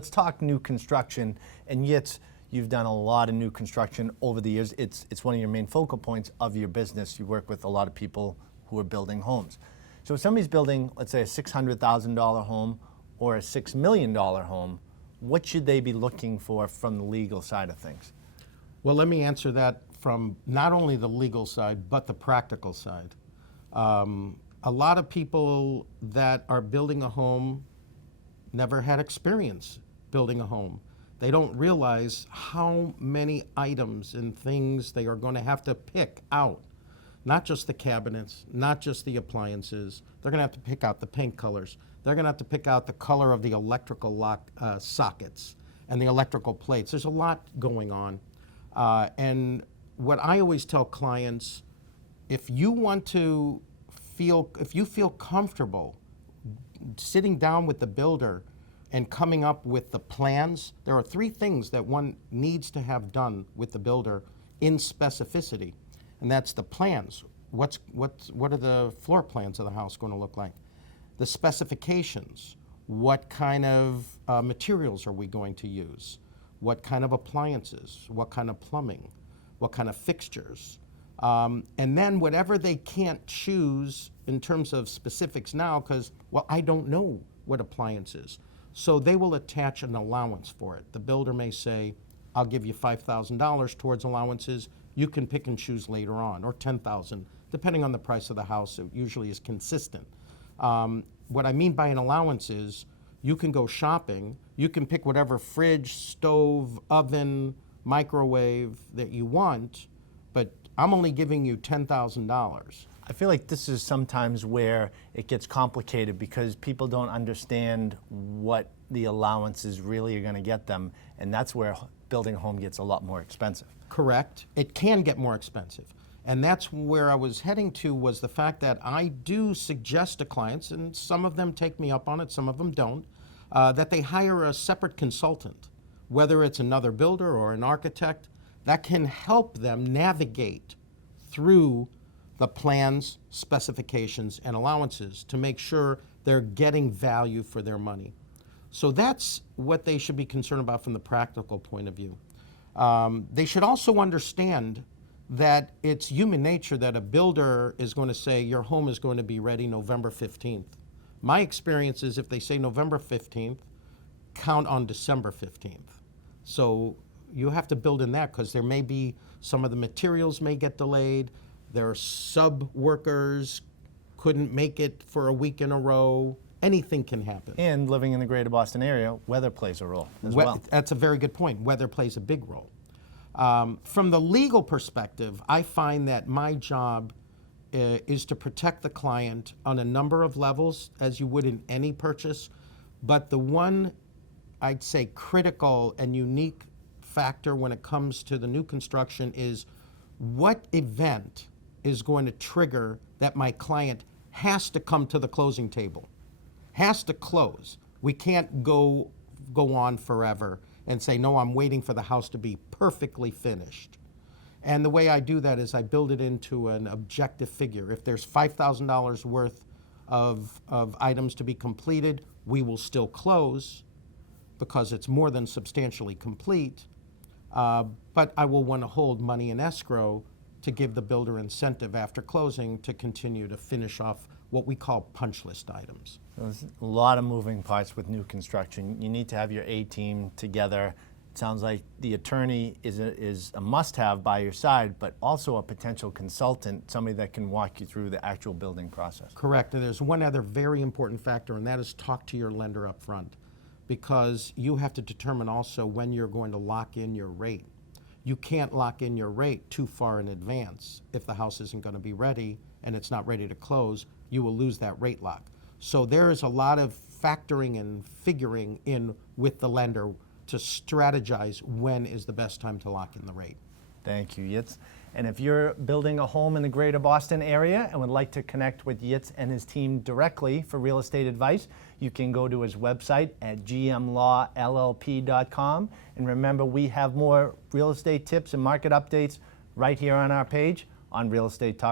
Let's talk new construction, and Yitz, you've done a lot of new construction over the years. It's one of your main focal points of your business. You work with a lot of people who are building homes. So if somebody's building, let's say, a $600,000 home or a $6 million home, what should they be looking for from the legal side of things? Well, let me answer that from not only the legal side, but the practical side. A lot of people that are building a home never had experience building a home. They don't realize how many items and things they are going to have to pick out. Not just the cabinets, not just the appliances. They're going to have to pick out the paint colors. They're going to have to pick out the color of the electrical lock sockets and the electrical plates. There's a lot going on. And what I always tell clients, if you feel comfortable sitting down with the builder and coming up with the plans, there are three things that one needs to have done with the builder in specificity. And that's the plans. What are the floor plans of the house going to look like? The specifications. What kind of materials are we going to use? What kind of appliances? What kind of plumbing? What kind of fixtures? And then whatever they can't choose in terms of specifics now, because, well, I don't know what appliances. So they will attach an allowance for it. The builder may say, I'll give you $5,000 towards allowances. You can pick and choose later on, or $10,000, depending on the price of the house. It usually is consistent. What I mean by an allowance is you can go shopping, you can pick whatever fridge, stove, oven, microwave that you want, but I'm only giving you $10,000. I feel like this is sometimes where it gets complicated because people don't understand what the allowances really are going to get them, and that's where building a home gets a lot more expensive. Correct. It can get more expensive. And that's where I was heading to, was the fact that I do suggest to clients, and some of them take me up on it, some of them don't, that they hire a separate consultant, whether it's another builder or an architect, that can help them navigate through the plans, specifications, and allowances to make sure they're getting value for their money. So that's what they should be concerned about from the practical point of view. They should also understand that it's human nature that a builder is going to say your home is going to be ready November 15th. My experience is if they say November 15th, count on December 15th. So you have to build in that because there may be some of the materials may get delayed. Their sub-workers couldn't make it for a week in a row. Anything can happen. And living in the greater Boston area, weather plays a role as well. That's a very good point. Weather plays a big role. From the legal perspective, I find that my job is to protect the client on a number of levels, as you would in any purchase. But the one, I'd say, critical and unique factor when it comes to the new construction is what event is going to trigger that my client has to come to the closing table, has to close. We can't go on forever and say, no, I'm waiting for the house to be perfectly finished. And the way I do that is I build it into an objective figure. If there's $5,000 worth of items to be completed, we will still close because it's more than substantially complete. But I will want to hold money in escrow to give the builder incentive after closing to continue to finish off what we call punch list items. So there's a lot of moving parts with new construction. You need to have your A-team together. It sounds like the attorney is a must-have by your side, but also a potential consultant, somebody that can walk you through the actual building process. Correct. And there's one other very important factor, and that is talk to your lender up front, because you have to determine also when you're going to lock in your rate. You can't lock in your rate too far in advance. If the house isn't going to be ready and it's not ready to close, you will lose that rate lock. So there is a lot of factoring and figuring in with the lender to strategize when is the best time to lock in the rate. Thank you, Yitz. And if you're building a home in the greater Boston area and would like to connect with Yitz and his team directly for real estate advice, you can go to his website at gmlawllp.com. And remember, we have more real estate tips and market updates right here on our page on Real Estate Talk.